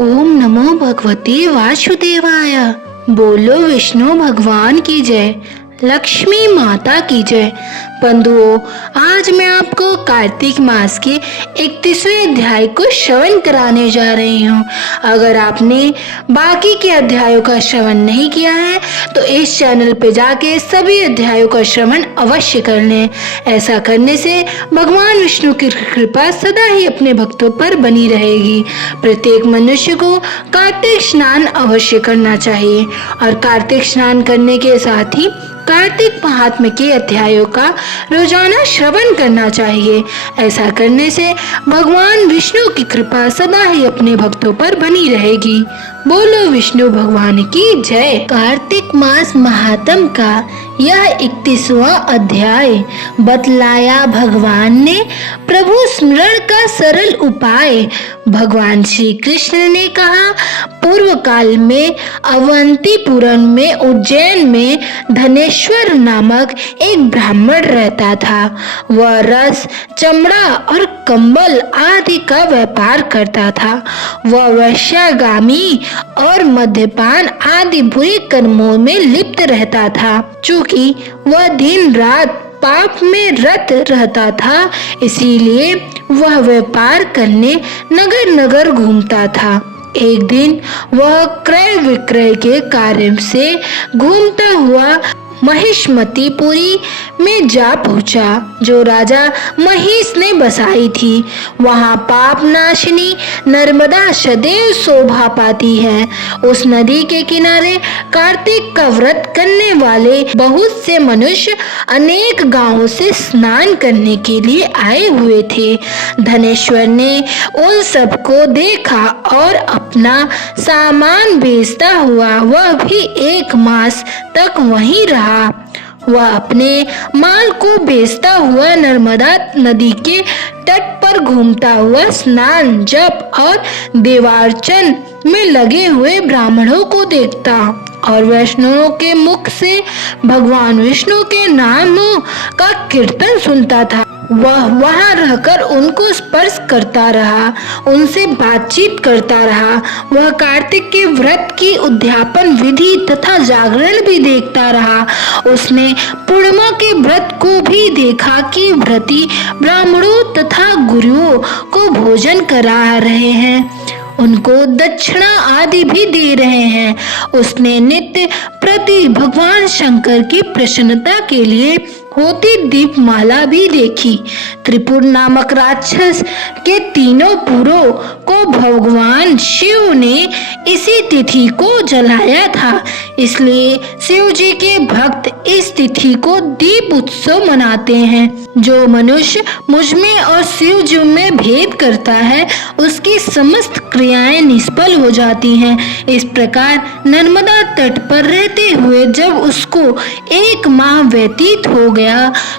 ओम नमो भगवते वासुदेवाय। बोलो विष्णु भगवान की जय, लक्ष्मी माता की जय। बंधुओं, आज मैं आपको कार्तिक मास के 31वें अध्याय को श्रवण कराने जा रही हूँ। अगर आपने बाकी के अध्यायों का श्रवण नहीं किया है तो इस चैनल पे जाके सभी अध्यायों का श्रवण अवश्य कर लें। ऐसा करने से भगवान विष्णु की कृपा सदा ही अपने भक्तों पर बनी रहेगी। प्रत्येक मनुष्य को कार्तिक स्नान अवश्य करना चाहिए और कार्तिक स्नान करने के साथ ही कार्तिक महात्म्य के अध्यायों का रोजाना श्रवण करना चाहिए। ऐसा करने से भगवान विष्णु की कृपा सदा ही अपने भक्तों पर बनी रहेगी। बोलो विष्णु भगवान की जय। कार्तिक मास महात्म का यह 31वां अध्याय बतलाया भगवान ने प्रभु स्मरण का सरल उपाय। भगवान श्री कृष्ण ने कहा, पूर्व काल में अवंतीपुरम में उज्जैन में धनेश्वर नामक एक ब्राह्मण रहता था। वह रस, चमड़ा और कंबल आदि का व्यापार करता था। वह वेश्यागामी और मद्यपान आदि बुरे कर्मों में लिप्त रहता था। चूंकि वह दिन रात पाप में रत रहता था, इसीलिए वह व्यापार करने नगर नगर घूमता था। एक दिन वह क्रय विक्रय के कार्य से घूमता हुआ महिष्मतीपुरी में जा पहुंचा, जो राजा महिष ने बसाई थी। वहां पाप नाशिनी नर्मदा सदैव शोभा पाती है। उस नदी के किनारे कार्तिक का व्रत करने वाले बहुत से मनुष्य अनेक गांवों से स्नान करने के लिए आए हुए थे। धनेश्वर ने उन सबको देखा और अपना सामान बेचता हुआ वह भी 1 मास तक वहीं रहा। वह अपने माल को बेचता हुआ नर्मदा नदी के तट पर घूमता हुआ स्नान, जप और देवार्चन में लगे हुए ब्राह्मणों को देखता और वैष्णवों के मुख से भगवान विष्णु के नामों का कीर्तन सुनता था। वह वहां रहकर उनको स्पर्श करता रहा, उनसे बातचीत करता रहा। वह कार्तिक के व्रत की उद्यापन विधि तथा जागरण भी देखता रहा। उसने पूर्णिमा के व्रत को भी देखा कि व्रती ब्राह्मणों तथा गुरुओं को भोजन करा रहे हैं, उनको दक्षिणा आदि भी दे रहे हैं। उसने नित्य प्रति भगवान शंकर की प्रसन्नता के लिए होती दीपमाला भी देखी। त्रिपुर नामक राक्षस के तीनों पुरों को भगवान शिव ने इसी तिथि को जलाया था, इसलिए शिव जी के भक्त इस तिथि को दीप उत्सव मनाते हैं। जो मनुष्य मुझ में और शिव जी में भेद करता है, उसकी समस्त क्रियाएं निष्फल हो जाती हैं। इस प्रकार नर्मदा तट पर रहते हुए जब उसको 1 माह व्यतीत हो गया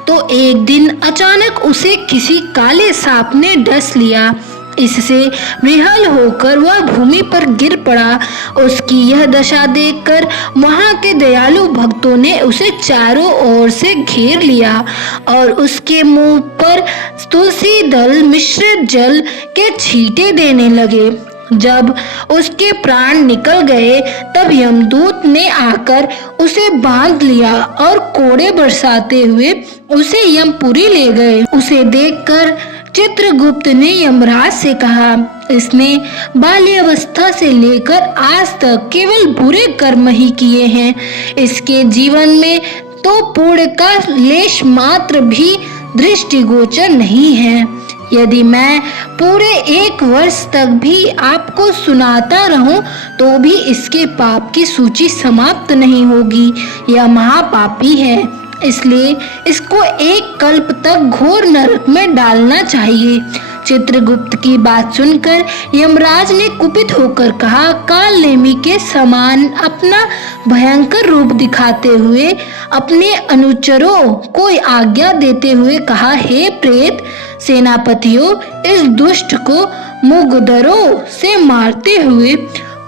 तो एक दिन अचानक उसे किसी काले सांप ने डस लिया। इससे विह्वल होकर वह भूमि पर गिर पड़ा। उसकी यह दशा देखकर वहां के दयालु भक्तों ने उसे चारों ओर से घेर लिया और उसके मुंह पर तुलसी दल मिश्रित जल के छींटे देने लगे। जब उसके प्राण निकल गए तब यमदूत ने आकर उसे बांध लिया और कोड़े बरसाते हुए उसे यमपुरी ले गए। उसे देखकर चित्रगुप्त ने यमराज से कहा, इसने बाल्यावस्था से लेकर आज तक केवल बुरे कर्म ही किए हैं। इसके जीवन में तो पुण्य का लेश मात्र भी दृष्टिगोचर नहीं है। यदि मैं पूरे 1 वर्ष तक भी आपको सुनाता रहूं तो भी इसके पाप की सूची समाप्त नहीं होगी। यह महापापी है, इसलिए इसको 1 कल्प तक घोर नरक में डालना चाहिए। चित्रगुप्त की बात सुनकर यमराज ने कुपित होकर कहा, काल नेमी के समान अपना भयंकर रूप दिखाते हुए अपने अनुचरों को आज्ञा देते हुए कहा, हे प्रेत सेनापतियों, इस दुष्ट को मुगदरों से मारते हुए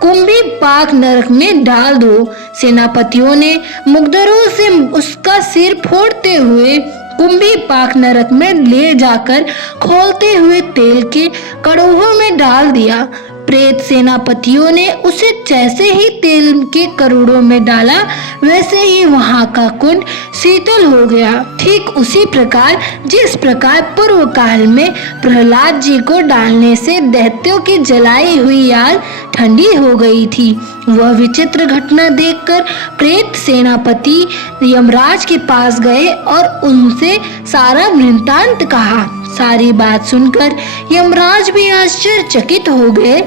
कुंभी पाक नरक में डाल दो। सेनापतियों ने मुगदरों से उसका सिर फोड़ते हुए कुंभी पाक नरक में ले जाकर खोलते हुए तेल के कड़ोहों में डाल दिया। प्रेत सेनापतियों ने उसे जैसे ही तेल के करोड़ों में डाला वैसे ही वहां का कुंड शीतल हो गया। ठीक उसी प्रकार जिस प्रकार पूर्व काल में प्रहलाद जी को डालने से दैत्यों की जलाई हुई आग ठंडी हो गई थी। वह विचित्र घटना देखकर प्रेत सेनापति यमराज के पास गए और उनसे सारा वृत्तांत कहा। सारी बात सुनकर यमराज भी आश्चर्यचकित हो गए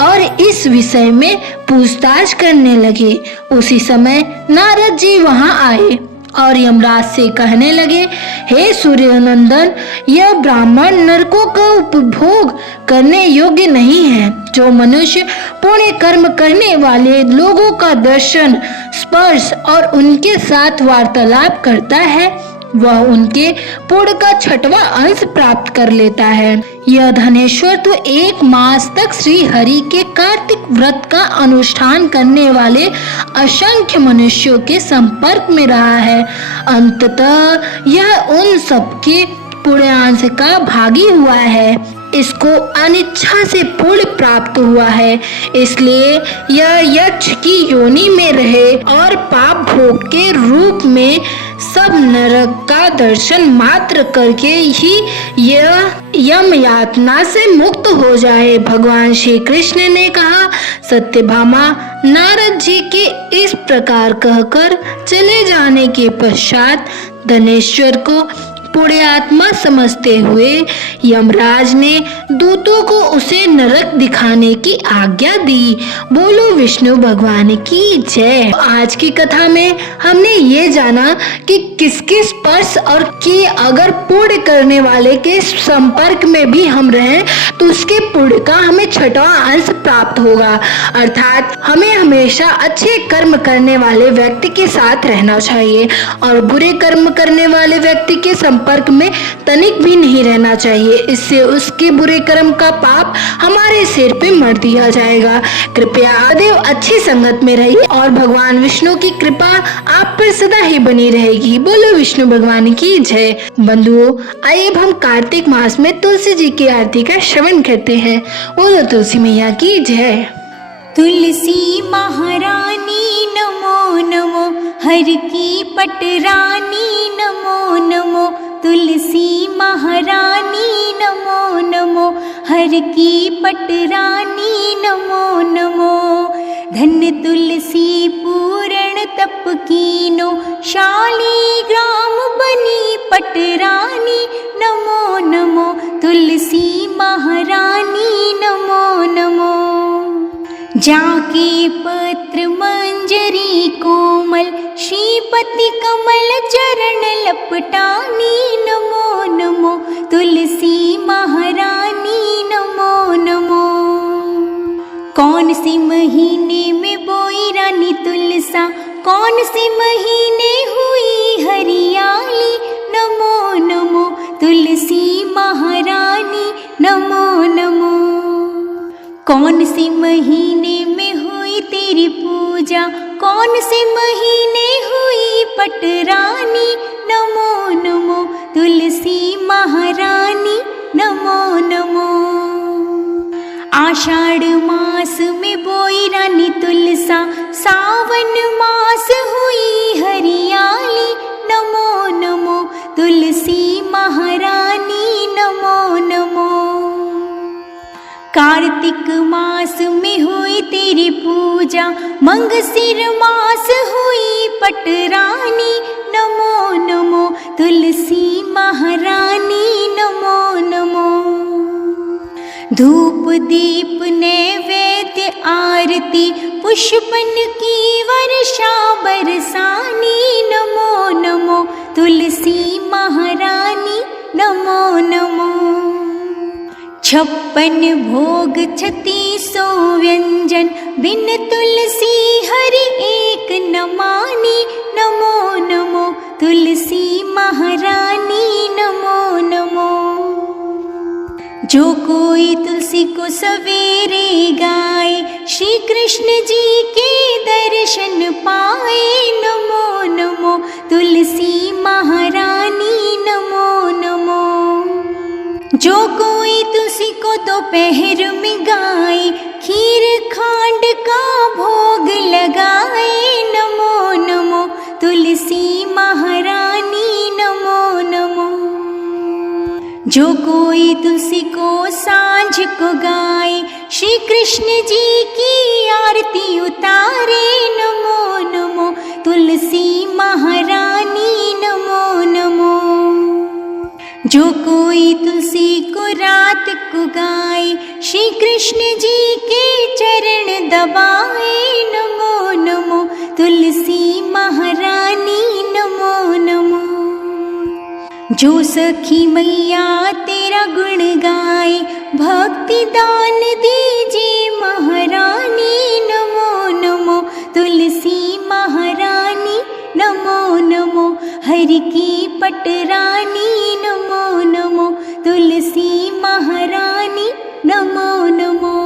और इस विषय में पूछताछ करने लगे। उसी समय नारद जी वहां आए और यमराज से कहने लगे, हे सूर्यनंदन, यह ब्राह्मण नरकों का उपभोग करने योग्य नहीं है। जो मनुष्य पुण्य कर्म करने वाले लोगों का दर्शन, स्पर्श और उनके साथ वार्तालाप करता है वह उनके पुण्य का 6वां अंश प्राप्त कर लेता है। यह धनेश्वर तो 1 मास तक श्री हरि के कार्तिक व्रत का अनुष्ठान करने वाले असंख्य मनुष्यों के संपर्क में रहा है। अंततः यह उन सबके पुण्यांश का भागी हुआ है। इसको अनिच्छा से पुण्य प्राप्त हुआ है, इसलिए यह यक्ष की योनि में रहे और पाप भोग के रूप में सब नरक का दर्शन मात्र करके ही यह यम यातना से मुक्त हो जाए। भगवान श्री कृष्ण ने कहा। सत्यभामा नारद जी के इस प्रकार कहकर चले जाने के पश्चात धनेश्वर को पुण्यात्मा समझते हुए यमराज ने दूतों को उसे नरक दिखाने की आज्ञा दी। बोलो विष्णु भगवान की जय। आज की कथा में हमने ये जाना कि किसके स्पर्श और कि अगर पुण्य करने वाले के संपर्क में भी हम रहें तो उसके पुण्य का हमें 6वां अंश प्राप्त होगा। अर्थात हमें हमेशा अच्छे कर्म करने वाले व्यक्ति के साथ रहना चाहिए और बुरे कर्म करने वाले व्यक्ति के संपर्क में तनिक भी नहीं रहना चाहिए। इससे उसके बुरे कर्म का पाप हमारे सिर पे मर दिया जाएगा। कृपया सदैव अच्छी संगत में रहिए और भगवान विष्णु की कृपा आप पर सदा ही बनी रहेगी। बोलो विष्णु भगवान की जय। बंधुओं, आइए अब हम कार्तिक मास में तुलसी जी की आरती का श्रवण करते हैं। बोलो तुलसी मैया की जय। तुलसी महारानी नमो नमो, हर की पटरानी नमो नमो। तुलसी महारानी नमो नमो, हर की पटरानी नमो नमो। धन तुलसी पूर्ण तप कीनो, शालिग्राम बनी पटरानी नमो नमो। तुलसी महारानी नमो नमो। जाके पत्र मंजरी कोमल, श्रीपति कमल चरण लपटानी नमो नमो। तुलसी महारानी नमो नमो। कौन से महीने में बोई रानी तुलसा, कौन से महीने हुई हरियाली नमो नमो। तुलसी महारानी नमो नमो। कौन से महीने में हुई तेरी पूजा, कौन से महीने हुई पटरानी नमो नमो। तुलसी महारानी नमो नमो। आषाढ़ मास में बोई रानी तुलसा, सावन मास हुई हरियाली नमो नमो। तुलसी महारानी नमो नमो। कार्तिक मास में हुई तेरी पूजा, मंगसिर मास हुई पटरानी नमो नमो। तुलसी महारानी नमो नमो। धूप दीप नैवेद्य आरती, पुष्पन की वर्षा बरसानी नमो नमो। तुलसी महारानी नमो नमो। 56 भोग 3600 व्यंजन, बिन तुलसी हरि एक न मानी नमो नमो। तुलसी महारानी नमो नमो। जो कोई तुलसी को सवेरे गाए, श्री कृष्ण जी के दर्शन पाए नमो नमो। तुलसी महारानी नमो नमो। जो कोई तुलसी को दोपहर में गाए, खीर खांड का भोग लगाए, नमो नमो तुलसी महारानी, नमो नमो। जो कोई तुलसी को सांझ को गाए, श्री कृष्ण जी की आरती उतारे, नमो नमो तुलसी महारानी, नमो नमो। जो कोई तुलसी को रात को गाए, श्री कृष्ण जी के चरण दबाए, नमो नमो तुलसी महारानी, नमो नमो। जो सखी मैया तेरा गुण गाए, भक्ति दान दीजिए महारानी, नमो नमो तुलसी महारानी, नमो नमो हरि की पटरानी, नमो नमो तुलसी महारानी, नमो नमो।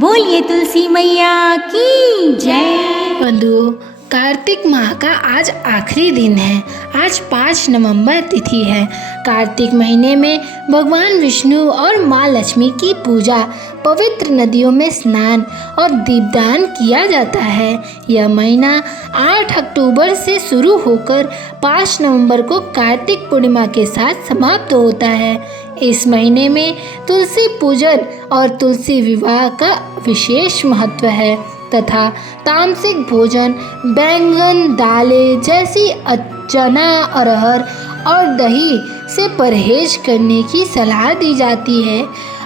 बोलिए तुलसी मैया की जय। बंधुओं, कार्तिक माह का आज आखिरी दिन है। आज 5 नवंबर तिथि है। कार्तिक महीने में भगवान विष्णु और माँ लक्ष्मी की पूजा, पवित्र नदियों में स्नान और दीपदान किया जाता है। यह महीना 8 अक्टूबर से शुरू होकर 5 नवंबर को कार्तिक पूर्णिमा के साथ समाप्त होता है। इस महीने में तुलसी पूजन और तुलसी विवाह का विशेष महत्व है तथा तामसिक भोजन, बैंगन, दालें जैसी चना, अरहर और दही से परहेज करने की सलाह दी जाती है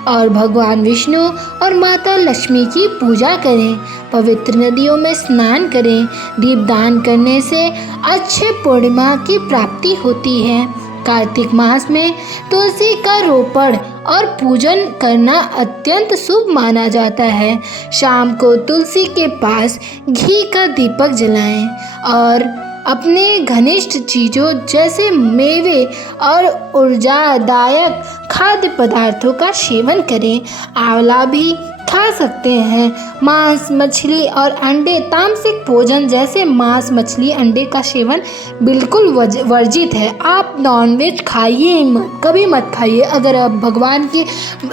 और भगवान विष्णु और माता लक्ष्मी की पूजा करें, पवित्र नदियों में स्नान करें। दीपदान करने से अच्छे पूर्णिमा की प्राप्ति होती है। कार्तिक मास में तुलसी का रोपण और पूजन करना अत्यंत शुभ माना जाता है। शाम को तुलसी के पास घी का दीपक जलाएं और अपने घनिष्ठ चीज़ों जैसे मेवे और ऊर्जादायक खाद्य पदार्थों का सेवन करें। आंवला भी खा सकते हैं। मांस, मछली और अंडे, तामसिक भोजन जैसे मांस, मछली, अंडे का सेवन बिल्कुल वर्जित है। आप नॉनवेज खाइए ही मत, कभी मत खाइए। अगर आप भगवान के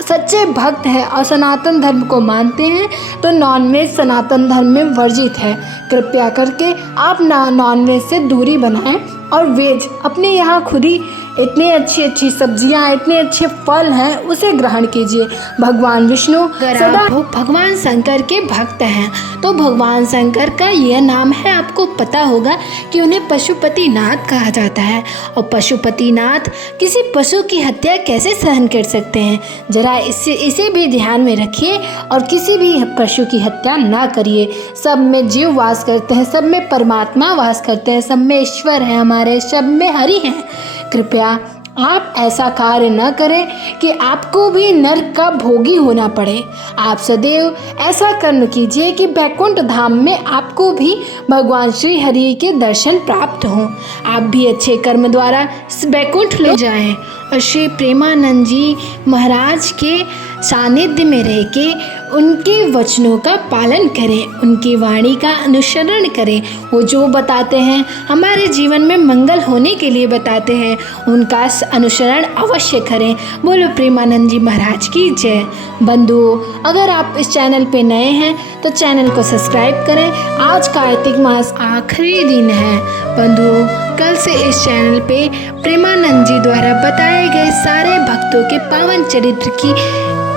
सच्चे भक्त हैं और सनातन धर्म को मानते हैं तो नॉनवेज सनातन धर्म में वर्जित है। कृपया करके आप नॉनवेज से दूरी बनाएं और वेज अपने यहाँ खुद ही इतनी अच्छी अच्छी सब्जियाँ, इतने अच्छे फल हैं, उसे ग्रहण कीजिए। भगवान विष्णु सदा भगवान शंकर के भक्त हैं तो भगवान शंकर का यह नाम है। आपको पता होगा कि उन्हें पशुपतिनाथ कहा जाता है और पशुपतिनाथ किसी पशु की हत्या कैसे सहन कर सकते हैं। जरा इसे भी ध्यान में रखिए और किसी भी पशु की हत्या ना करिए। सब में जीव वास करते हैं, सब में परमात्मा वास करते हैं, सब में ईश्वर है, हमारे सब में हरि हैं। कृपया आप ऐसा कार्य न करें कि आपको भी नरक का भोगी होना पड़े। आप सदैव ऐसा कर्म कीजिए कि बैकुंठ धाम में आपको भी भगवान श्री हरि के दर्शन प्राप्त हों। आप भी अच्छे कर्म द्वारा बैकुंठ ले जाएं और श्री प्रेमानंद जी महाराज के सानिध्य में रह के उनके वचनों का पालन करें, उनकी वाणी का अनुसरण करें। वो जो बताते हैं हमारे जीवन में मंगल होने के लिए बताते हैं, उनका अनुसरण अवश्य करें। बोलो प्रेमानंद जी महाराज की जय। बंधुओं, अगर आप इस चैनल पे नए हैं तो चैनल को सब्सक्राइब करें। आज कार्तिक मास आखिरी दिन है। बंधुओं, कल से इस चैनल पे प्रेमानंद जी द्वारा बताए गए सारे भक्तों के पावन चरित्र की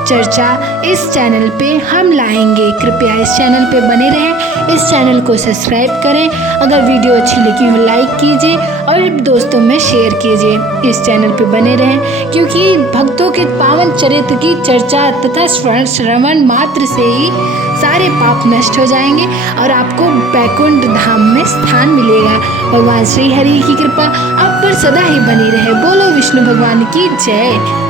चर्चा इस चैनल पे हम लाएंगे। कृपया इस चैनल पे बने रहें, इस चैनल को सब्सक्राइब करें। अगर वीडियो अच्छी लगी हो लाइक कीजिए और दोस्तों में शेयर कीजिए। इस चैनल पे बने रहें क्योंकि भक्तों के पावन चरित्र की चर्चा तथा श्रवण मात्र से ही सारे पाप नष्ट हो जाएंगे और आपको बैकुंठ धाम में स्थान मिलेगा। भगवान श्री हरि की कृपा आप पर सदा ही बनी रहे। बोलो विष्णु भगवान की जय।